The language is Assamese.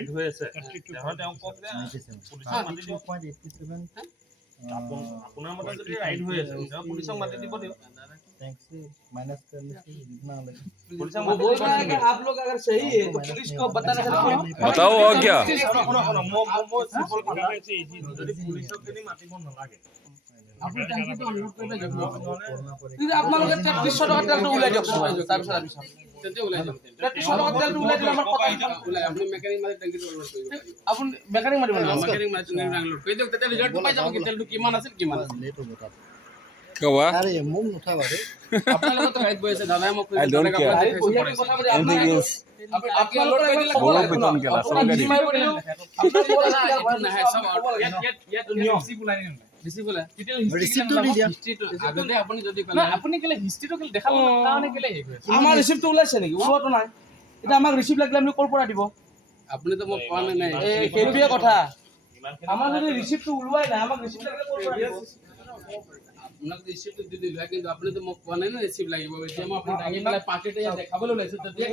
ৰাইড হৈ আছে তেহতে তেওঁ কক যে পুলিচক মাতি দিও 2.87 আপোনাৰ মতে যদি ৰাইড হৈ আছে তেওঁ পুলিচক মাতি দিব দিও माइनस करने से जितना लगे पुलिस वो बोल रहा है कि आप लोग अगर सही है तो पुलिस को बताना चाहिए बताओ और क्या যদি পুলিচক যদি মাতিব নালাগে আপুনি টাইমটো অনুৰোধ কৰিলে যাব কিন্তু আপোনালোকে 3300 টকা তেলটো উলাই দিয়ক তাৰ পিছত আমি চাম তেতে উলাই দিয়ক 3300 টকা তেলটো উলাই দিলে আমাৰ কথা উলাই আপুনি মেকানিক মাৰি টাইমটো অনুৰোধ কৰিব আপুনি মেকানিক মাৰিব লাগিব মেকানিক মাৰি টাইমটো অনুৰোধ কৰি দিয়ক তেতে ৰিজাল্ট পাই যাব কি তেলটো কিমান আছিল কিমান লেট হ'ব তাত কবা আরে মুম উঠাবা রে আপনার লগত গাইড বইছে দাদা মোক I don't care. Anything is আপনি লোড করে দিলে বড় বেতন কেলা সরকারি জিমাই করে দিও আপনার না है सब ये दुनिया বেশি বুলাই না বেশি বুলাই ডিটেইল রিসিপ্ট দি দিয়া আগতে আপনি যদি কলে আপনি কেলে হিস্ট্রিটো কেলে দেখাব কারণে কেলে হে কয় আমার রিসিপ্ট উলাইছে নাকি উলোটো নাই এটা আমাক রিসিপ্ট লাগলে আপনি কোৰ পৰা দিব আপনি তো মোক কোৱা নাই এই কেপিয়া কথা আমাৰ যদি ৰিসিপ্ট উলুৱাই নাই আমাক ৰিসিপ্ট লাগলে কোৰ পৰা দিব আপোনাক ৰিসিপ্ট দি দিলো কিন্তু আপুনি তো মোক কোৱা নাই না ৰিসিপ্ট লাগিব এতিয়া মই আপুনি দাঙি পেলাই পাকেটে দেখাবলৈ ওলাইছো তেতিয়া